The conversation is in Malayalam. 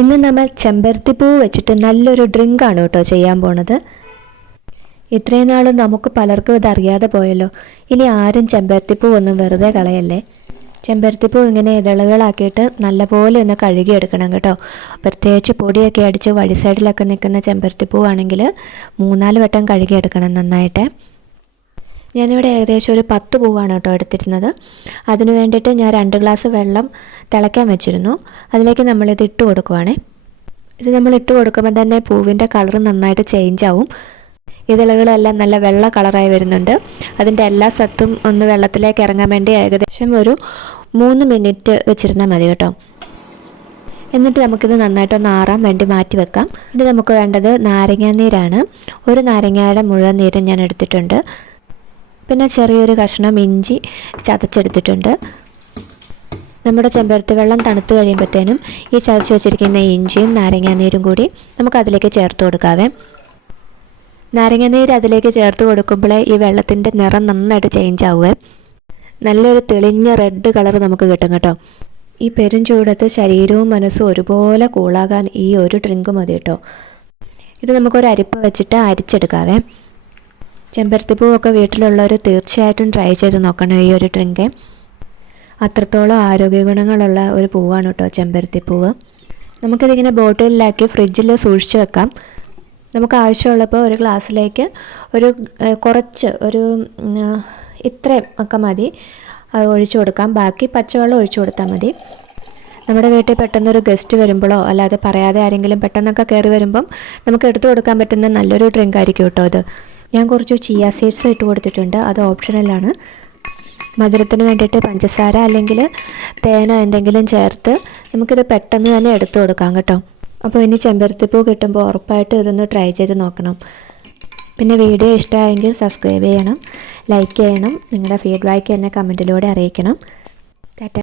ഇന്ന് നമ്മൾ ചെമ്പരത്തിപ്പൂ വെച്ചിട്ട് നല്ലൊരു ഡ്രിങ്കാണ് കേട്ടോ ചെയ്യാൻ പോണത്. ഇത്രയും നാളും നമുക്ക് പലർക്കും ഇതറിയാതെ പോയല്ലോ. ഇനി ആരും ചെമ്പരത്തിപ്പൂ ഒന്നും വെറുതെ കളയല്ലേ. ചെമ്പരത്തിപ്പൂ ഇങ്ങനെ ഇതളുകളാക്കിയിട്ട് നല്ലപോലെ ഒന്ന് കഴുകിയെടുക്കണം കേട്ടോ. പ്രത്യേകിച്ച് പൊടിയൊക്കെ അടിച്ച് വഴി സൈഡിലൊക്കെ നിൽക്കുന്ന ചെമ്പരത്തിപ്പൂ ആണെങ്കിൽ 3-4 വട്ടം കഴുകിയെടുക്കണം നന്നായിട്ട്. ഞാനിവിടെ ഏകദേശം ഒരു 10 പൂവാണ് കേട്ടോ എടുത്തിരുന്നത്. അതിന് വേണ്ടിയിട്ട് ഞാൻ 2 ഗ്ലാസ് വെള്ളം തിളയ്ക്കാൻ വെച്ചിരുന്നു. അതിലേക്ക് നമ്മളിത് ഇട്ട് കൊടുക്കുവാണേ. ഇത് നമ്മൾ ഇട്ട് കൊടുക്കുമ്പോൾ തന്നെ പൂവിൻ്റെ കളർ നന്നായിട്ട് ചേഞ്ച് ആവും. ഇതളുകളെല്ലാം നല്ല വെള്ള കളറായി വരുന്നുണ്ട്. അതിൻ്റെ എല്ലാ സത്തും ഒന്ന് വെള്ളത്തിലേക്ക് ഇറങ്ങാൻ വേണ്ടി ഏകദേശം ഒരു 3 മിനിറ്റ് വെച്ചിരുന്നാൽ മതി കേട്ടോ. എന്നിട്ട് നമുക്കിത് നന്നായിട്ടൊന്ന് ആറാൻ വേണ്ടി മാറ്റി വെക്കാം. ഇനി നമുക്ക് വേണ്ടത് നാരങ്ങാനീരാണ്. ഒരു നാരങ്ങയുടെ മുഴുവൻ നീരും ഞാൻ എടുത്തിട്ടുണ്ട്. പിന്നെ ചെറിയൊരു കഷ്ണം ഇഞ്ചി ചതച്ചെടുത്തിട്ടുണ്ട്. നമ്മുടെ ചെമ്പരത്തി വെള്ളം തണുത്ത് കഴിയുമ്പോഴത്തേനും ഈ ചതച്ച് വെച്ചിരിക്കുന്ന ഇഞ്ചിയും നാരങ്ങാനീരും കൂടി നമുക്കതിലേക്ക് ചേർത്ത് കൊടുക്കാവേ. നാരങ്ങാനീര് അതിലേക്ക് ചേർത്ത് കൊടുക്കുമ്പോഴേ ഈ വെള്ളത്തിൻ്റെ നിറം നന്നായിട്ട് ചേഞ്ച് ആവുക. നല്ലൊരു തെളിഞ്ഞ റെഡ് കളർ നമുക്ക് കിട്ടും കേട്ടോ. ഈ പെരും ചൂടത്ത് ശരീരവും മനസ്സും ഒരുപോലെ കൂളാകാൻ ഈ ഒരു ഡ്രിങ്ക് മതി കേട്ടോ. ഇത് നമുക്കൊരു അരിപ്പ വെച്ചിട്ട് അരിച്ചെടുക്കാവേ. ചെമ്പരത്തിപ്പൂവൊക്കെ വീട്ടിലുള്ളവർ തീർച്ചയായിട്ടും ട്രൈ ചെയ്ത് നോക്കണം ഈ ഒരു ഡ്രിങ്ക്. അത്രത്തോളം ആരോഗ്യ ഗുണങ്ങളുള്ള ഒരു പൂവാണ് കേട്ടോ ചെമ്പരത്തിപ്പൂവ്. നമുക്കിതിങ്ങനെ ബോട്ടിലിലാക്കി ഫ്രിഡ്ജിൽ സൂക്ഷിച്ച് വെക്കാം. നമുക്ക് ആവശ്യമുള്ളപ്പോൾ ഒരു ഗ്ലാസ്സിലേക്ക് കുറച്ച് ഇത്രയും ഒക്കെ മതി ഒഴിച്ചു കൊടുക്കാം. ബാക്കി പച്ചവെള്ളം ഒഴിച്ചു കൊടുത്താൽ മതി. നമ്മുടെ വീട്ടിൽ പെട്ടെന്നൊരു ഗസ്റ്റ് വരുമ്പോഴോ അല്ലാതെ പറയാതെ ആരെങ്കിലും പെട്ടെന്നൊക്കെ കയറി വരുമ്പം നമുക്ക് എടുത്തു കൊടുക്കാൻ പറ്റുന്ന നല്ലൊരു ഡ്രിങ്ക് ആയിരിക്കും കേട്ടോ ഇത്. ഞാൻ കുറച്ച് ചിയ സീഡ്സ് ഇട്ട് കൊടുത്തിട്ടുണ്ട്. അത് ഓപ്ഷണലാണ്. മധുരത്തിന് വേണ്ടിയിട്ട് പഞ്ചസാര അല്ലെങ്കിൽ തേനോ എന്തെങ്കിലും ചേർത്ത് നമുക്കിത് പെട്ടെന്ന് തന്നെ എടുത്തു കൊടുക്കാം കേട്ടോ. അപ്പോൾ ഇനി ചെമ്പരത്തിപ്പൂ കിട്ടുമ്പോൾ ഉറപ്പായിട്ട് ഇതൊന്ന് ട്രൈ ചെയ്ത് നോക്കണം. പിന്നെ വീഡിയോ ഇഷ്ടമായെങ്കിൽ സബ്സ്ക്രൈബ് ചെയ്യണം, ലൈക്ക് ചെയ്യണം. നിങ്ങളുടെ ഫീഡ്ബാക്ക് എന്നെ കമൻറ്റിലൂടെ അറിയിക്കണം. ടാറ്റ.